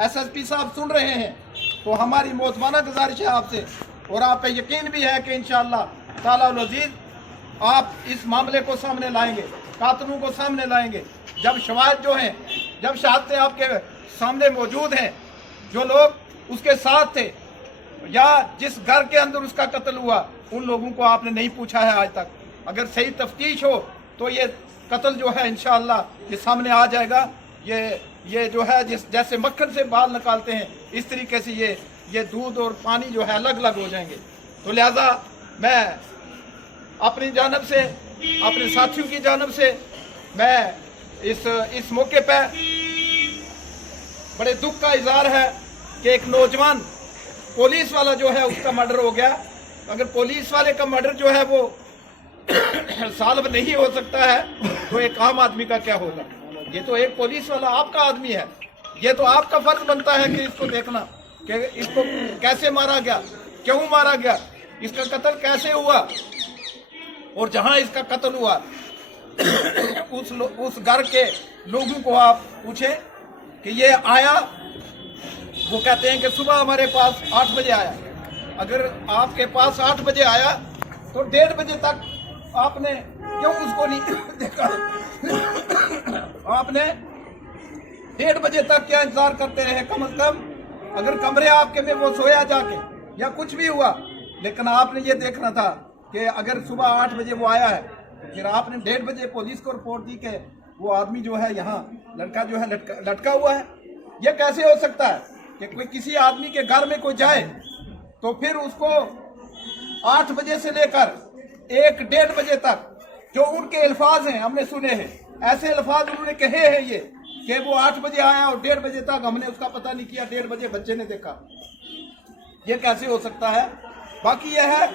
SSP साहब सुन रहे हैं तो हमारी मोहतबाना गुजारिश है आपसे, और आप पे यकीन भी है कि इंशाअल्लाह ताला अल अज़ीज़ आप इस मामले को सामने लाएंगे, कातलों को सामने लाएंगे। जब शवाहिद जो हैं, जब शहादतें आपके सामने मौजूद हैं, जो लोग उसके साथ थे या जिस घर के अंदर उसका कत्ल हुआ, उन लोगों को आपने नहीं पूछा है आज तक। अगर सही तफ्तीश हो तो ये कत्ल जो है इंशाअल्लाह ये सामने आ जाएगा। ये जो है जैसे मक्खन से बाल निकालते हैं, इस तरीके से ये दूध और पानी जो है अलग अलग हो जाएंगे। तो लिहाजा मैं अपनी जानब से, अपने साथियों की जानब से मैं इस मौके पर बड़े दुख का इजहार है कि एक नौजवान पुलिस वाला जो है उसका मर्डर हो गया। अगर पुलिस वाले का मर्डर जो है वो सॉल्व नहीं हो सकता है तो एक आम आदमी का क्या होगा। ये तो एक पुलिस वाला आपका आदमी है, ये तो आपका फर्ज बनता है कि इसको देखना कि इसको कैसे मारा गया, क्यों मारा गया, इसका कत्ल कैसे हुआ, और जहां इसका कत्ल हुआ उस घर के लोगों को आप पूछें कि ये आया, वो कहते हैं कि सुबह हमारे पास 8 बजे आया। अगर आपके पास 8 बजे आया तो 1:30 बजे तक आपने क्यों उसको नहीं देखा? आपने 1:30 बजे तक क्या इंतजार करते रहे? कम से कम अगर कमरे आपके में वो सोया जाके या कुछ भी हुआ, लेकिन आपने ये देखना था कि अगर सुबह 8 बजे वो आया है तो फिर आपने 1:30 बजे पुलिस को रिपोर्ट दी कि वो आदमी जो है यहाँ लड़का जो है लटका हुआ है। ये कैसे हो सकता है कि कोई किसी आदमी के घर में कोई जाए तो फिर उसको 8 बजे से लेकर 1-1:30 बजे तक जो उनके अल्फाज हैं हमने सुने हैं, ऐसे अल्फाज उन्होंने कहे हैं ये कि वो 8 बजे आया और 1:30 बजे तक हमने उसका पता नहीं किया, 1:30 बजे बच्चे ने देखा। ये कैसे हो सकता है? बाकी यह है